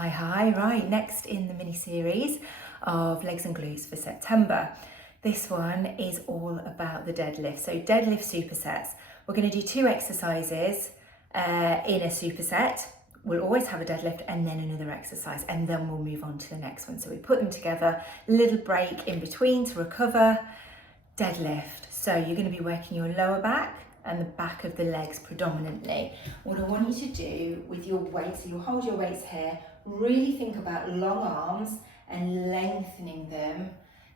Hi, right, next in the mini series of legs and glutes for September. This one is all about the deadlift. So deadlift supersets. We're going to do 2 exercises in a superset. We'll always have a deadlift and then another exercise, and then we'll move on to the next one. So we put them together, little break in between to recover. Deadlift. So you're going to be working your lower back and the back of the legs predominantly. What I want you to do with your weights, so you'll hold your weights here, really think about long arms and lengthening them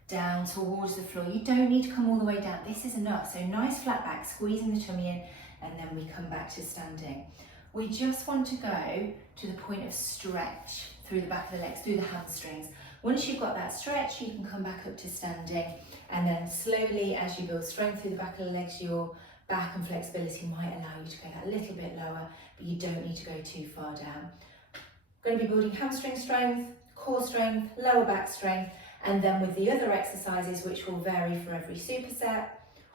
down towards the floor. You don't need to come all the way down. This is enough. So nice flat back, squeezing the tummy in, and then we come back to standing. We just want to go to the point of stretch through the back of the legs, through the hamstrings. Once you've got that stretch, you can come back up to standing, and then slowly, as you build strength through the back of the legs, your back and flexibility might allow you to go that little bit lower, but you don't need to go too far down. Going to be building hamstring strength, core strength, lower back strength, and then with the other exercises, which will vary for every superset,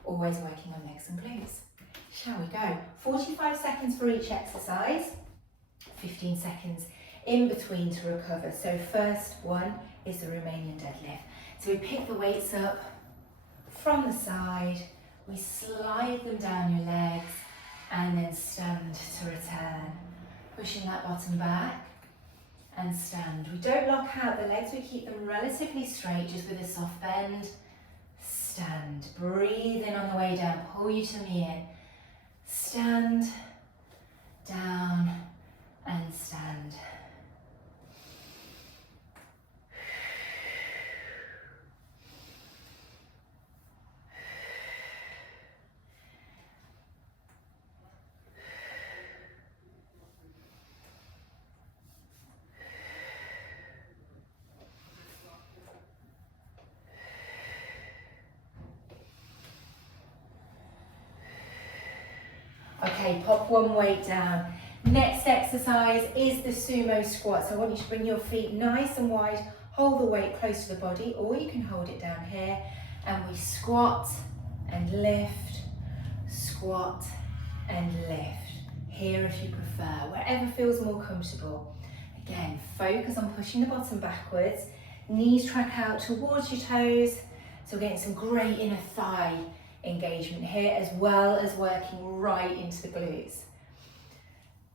always working on legs and glutes. Shall we go? 45 seconds for each exercise, 15 seconds in between to recover. So first one is the Romanian deadlift. So we pick the weights up from the side, we slide them down your legs, and then stand to return. Pushing that bottom back, and stand. We don't lock out the legs, we keep them relatively straight, just with a soft bend. Stand. Breathe in on the way down, pull your tummy in. Stand, down, and stand. Okay, pop one weight down. Next exercise is the sumo squat. So I want you to bring your feet nice and wide, hold the weight close to the body, or you can hold it down here, and we squat and lift, squat and lift. Here if you prefer, wherever feels more comfortable. Again, focus on pushing the bottom backwards, knees track out towards your toes, so we're getting some great inner thigh engagement here, as well as working right into the glutes.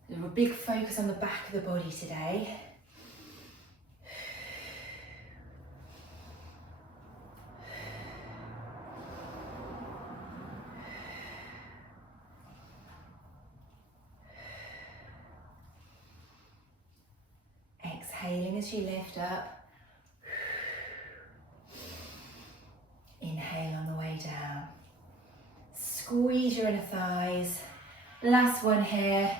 There's a big focus on the back of the body today. Exhaling as you lift up. Inhale on the way down. Squeeze your inner thighs. Last one here.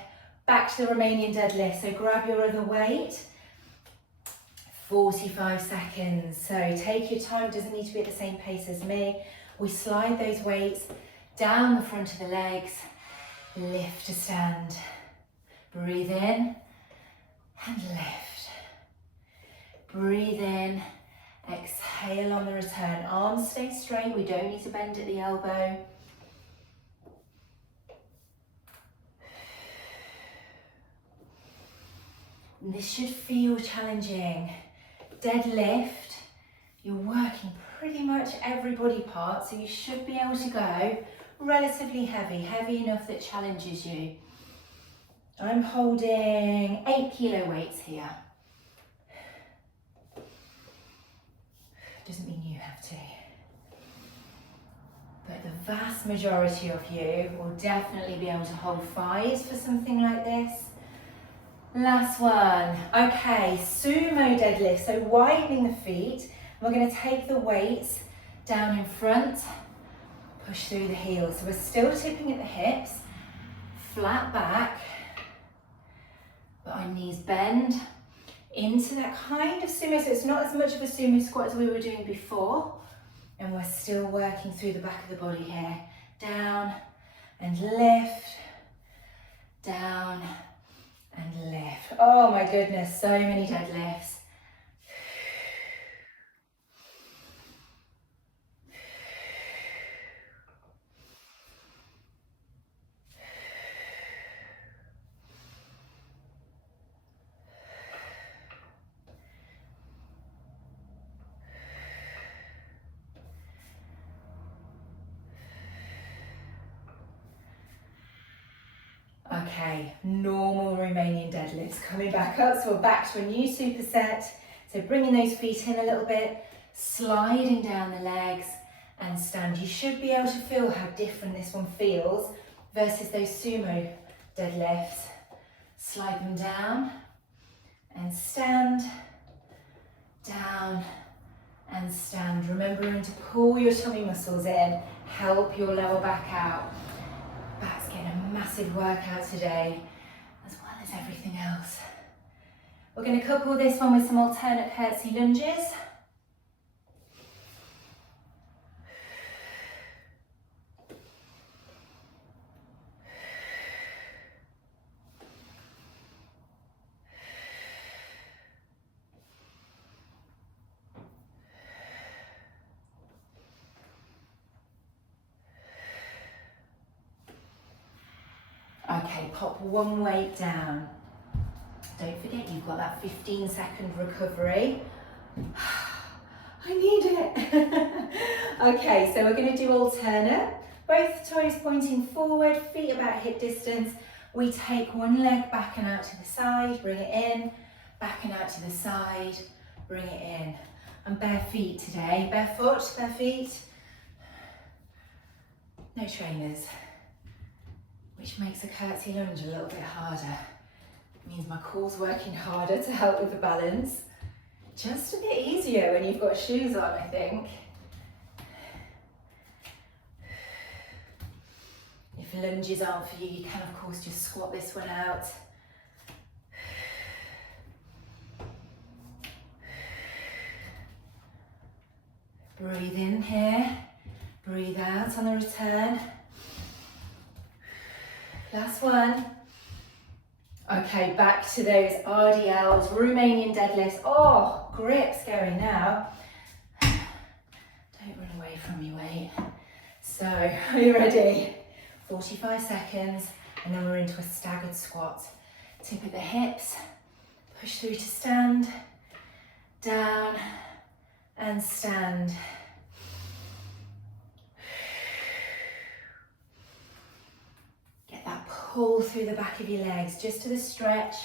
Back to the Romanian deadlift. So grab your other weight. 45 seconds. So take your time. It doesn't need to be at the same pace as me. We slide those weights down the front of the legs. Lift to stand. Breathe in and lift. Breathe in. Exhale on the return. Arms stay straight. We don't need to bend at the elbow. This should feel challenging. Deadlift, you're working pretty much every body part, so you should be able to go relatively heavy enough that challenges you. I'm holding 8 kilo weights here. Doesn't mean you have to. But the vast majority of you will definitely be able to hold 5s for something like this. Last one. Okay, sumo deadlift. So widening the feet. We're going to take the weights down in front, push through the heels. So we're still tipping at the hips, flat back, but our knees bend into that kind of sumo. So it's not as much of a sumo squat as we were doing before. And we're still working through the back of the body here. Down and lift, down and lift. Oh my goodness, so many deadlifts. Okay, normal Romanian deadlifts. Coming back up, so we're back to a new superset. So bringing those feet in a little bit, sliding down the legs and stand. You should be able to feel how different this one feels versus those sumo deadlifts. Slide them down and stand, down and stand. Remembering to pull your tummy muscles in, help your lower back out. Back's getting a massive workout today, as well as everything else. We're going to couple this one with some alternate curtsy lunges. Okay, pop one weight down. Don't forget you've got that 15-second recovery. I need it. Okay, so we're going to do alternate. Both toes pointing forward, feet about hip distance. We take one leg back and out to the side, bring it in, back and out to the side, bring it in. And bare feet today, barefoot, bare feet. No trainers. Which makes a curtsy lunge a little bit harder. It means my core's working harder to help with the balance. Just a bit easier when you've got shoes on, I think. If lunges aren't for you, you can of course just squat this one out. Breathe in here, breathe out on the return. Last one. Okay, back to those RDLs, Romanian deadlifts. Oh, grips going now. Don't run away from your weight. So, are you ready? 45 seconds, and then we're into a staggered squat. Tip at the hips, push through to stand, down, and stand. Pull through the back of your legs, just to the stretch.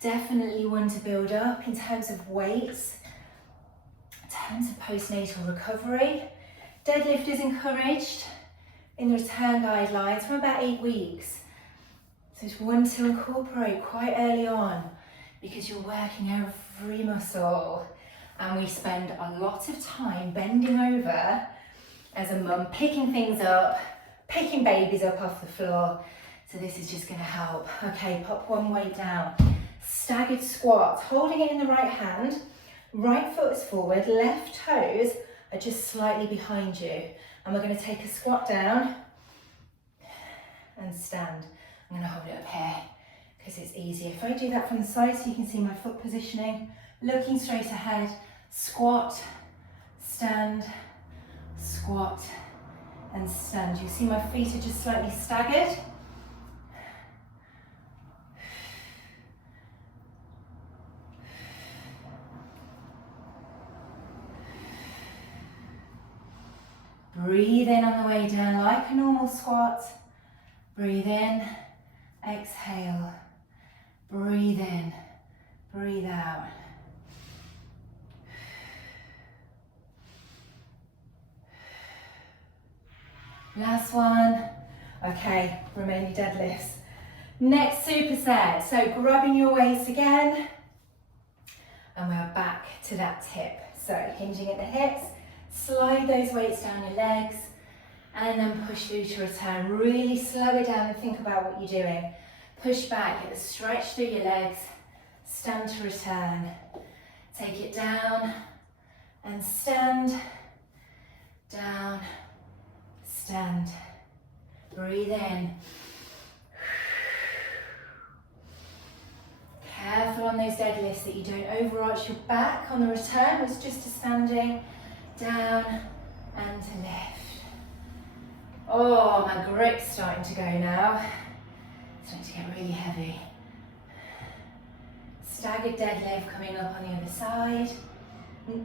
Definitely one to build up in terms of weights, in terms of postnatal recovery. Deadlift is encouraged in the return guidelines from about 8 weeks. So it's one to incorporate quite early on because you're working every muscle, and we spend a lot of time bending over as a mum, picking things up, picking babies up off the floor. So this is just gonna help. Okay, pop one weight down. Staggered squat, holding it in the right hand, right foot is forward, left toes are just slightly behind you. And we're gonna take a squat down and stand. I'm gonna hold it up here because it's easier. If I do that from the side so you can see my foot positioning, looking straight ahead, squat, stand, squat and stand. You see my feet are just slightly staggered. Breathe in on the way down like a normal squat. Breathe in, exhale. Breathe in, breathe out. Last one. Okay, Romanian deadlifts. Next superset. So grabbing your waist again. And we're back to that tip. So hinging at the hips, slide those weights down your legs, and then push through to return. Really slow it down and think about what you're doing. Push back, get the stretch through your legs, stand to return. Take it down and stand, down, stand. Breathe in. Careful on those deadlifts that you don't overarch your back on the return. It's just a standing, down and to lift. Oh, my grip's starting to go now. It's starting to get really heavy. Staggered deadlift coming up on the other side.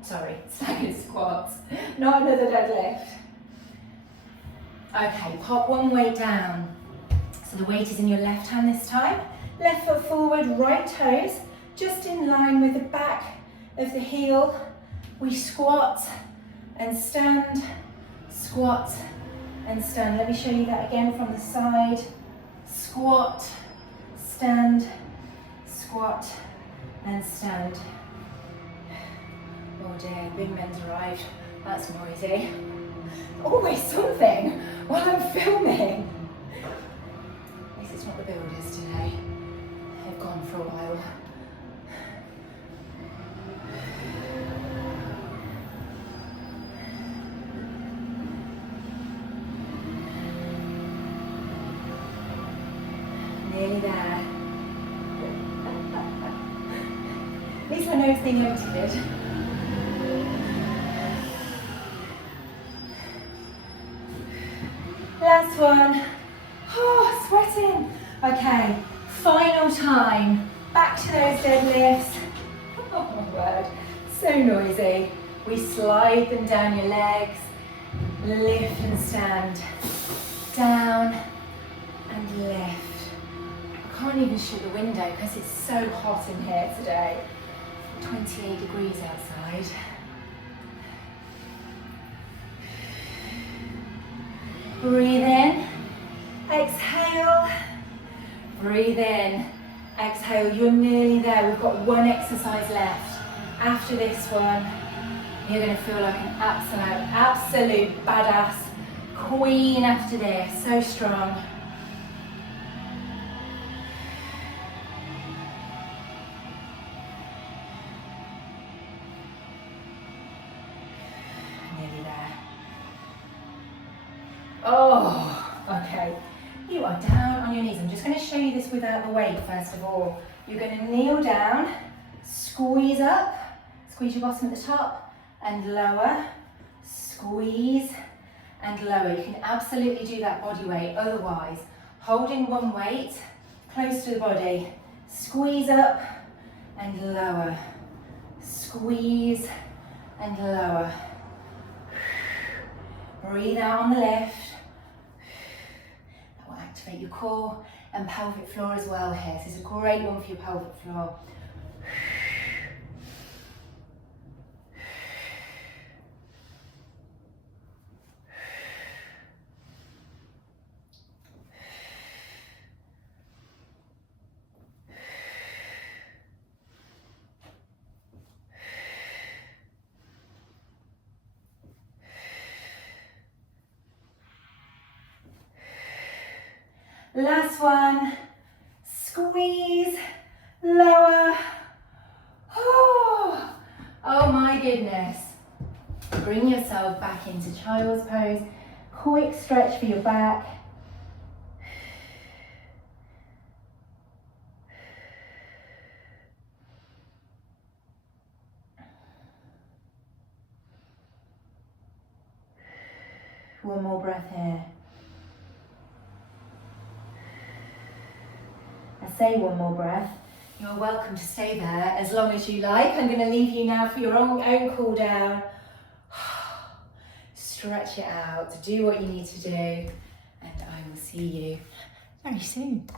Sorry, staggered squats, not another deadlift. Okay, pop one weight down. So the weight is in your left hand this time. Left foot forward, right toes, just in line with the back of the heel. We squat and stand, squat and stand. Let me show you that again from the side. Squat, stand, squat and stand. Oh dear, big men's arrived. That's noisy. Always something while I'm filming. At least it's not the builders today. They've gone for a while. Nearly there. At least I know it's being emptied. Last one. Oh, sweating. Okay, final time. Back to those deadlifts. Oh my word, so noisy. We slide them down your legs, lift and stand, down and lift. I can't even shut the window because it's so hot in here today. 28 degrees outside. Breathe in, exhale, breathe in, exhale. You're nearly there. We've got one exercise left. After this one, you're going to feel like an absolute badass queen after this. So strong. Nearly there. Oh, okay. You are down on your knees. I'm just going to show you this without the weight first of all. You're going to kneel down, squeeze up, squeeze your bottom at the top and lower, squeeze and lower. You can absolutely do that body weight. Otherwise, holding one weight close to the body, squeeze up and lower, squeeze and lower. Breathe out on the lift. That will activate your core and pelvic floor as well here. This is a great one for your pelvic floor. Last one, squeeze, lower. Oh my goodness. Bring yourself back into child's pose. Quick stretch for your back. One more breath here. Say one more breath. You're welcome to stay there as long as you like. I'm going to leave you now for your own cool down. Stretch it out, do what you need to do, and I will see you very soon.